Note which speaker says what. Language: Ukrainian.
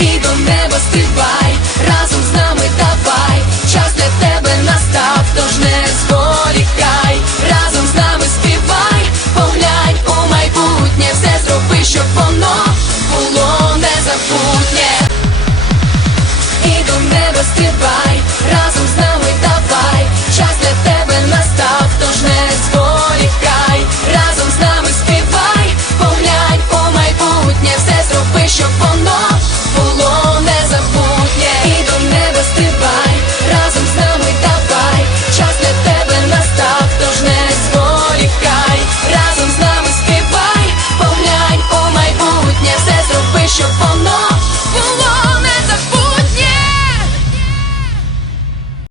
Speaker 1: і до неба разом з нами давай, час для тебе настав, тож не зволікай, разом з нами співай, поглянь у майбутнє, все зроби, щоб воно було незабутнє, і до неба стрибай.